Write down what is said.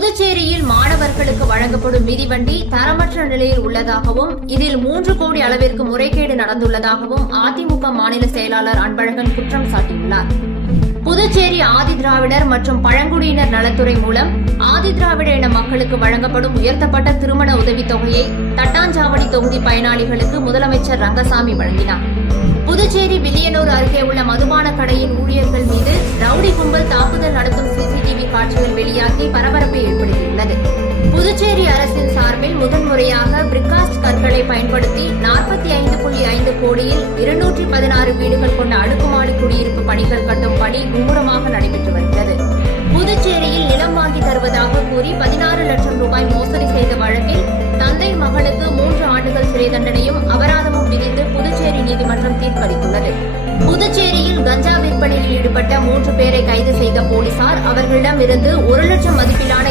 புதுச்சேரியில் மாணவர்களுக்கு வழங்கப்படும் மிதிவண்டி தரமற்ற நிலையில் உள்ளதாகவும் இதில் 3 கோடி அளவிற்கு முறைகேடு நடந்துள்ளதாகவும் அதிமுக மாநில செயலாளர் அன்பழகன் குற்றம் சாட்டியுள்ளார். புதுச்சேரி ஆதிதிராவிடர் மற்றும் பழங்குடியினர் நலத்துறை மூலம் ஆதிதிராவிட இன மக்களுக்கு வழங்கப்படும் உயர்த்தப்பட்ட திருமண உதவித் தொகையை தட்டாஞ்சாவடி தொகுதி பயனாளிகளுக்கு முதலமைச்சர் ரங்கசாமி வழங்கினார். புதுச்சேரி வில்லியனூர் அருகே உள்ள மதுபான கடையின் ஊழியர்கள் மீது ரவுடி கும்பல் தாக்குதல் நடத்தும் சிசிடிவி காட்சிகள் வெளியாகி பரபரப்பை ஏற்படுத்தியுள்ளது. புதுச்சேரி அரசின் சார்பில் முதன்முறையாக பிரிகாஸ்ட் கற்களை பயன்படுத்தி 45.5 கோடியில் 216 வீடுகள் கொண்ட அடுக்குமாடி குடியிருப்பு பணிகள் கட்டும் பணி மும்முரமாக நடைபெற்று வருகிறது. புதுச்சேரியில் நிலம் வாங்கி தருவதாக கூறி 16 லட்சம் ரூபாய் மோசடி செய்த வழக்கில் தந்தை மகளுக்கு 3 ஆண்டுகள் சிறை தண்டனையும் அபராதமும் விதித்து புதுச்சேரி நீதிமன்றம் தீர்ப்பளித்துள்ளது. புதுச்சேரியில் கஞ்சா விற்பனையில் ஈடுபட்ட 3 பேரை கைது செய்த போலீசார் அவர்களிடமிருந்து 1 லட்சம் மதிப்பிலான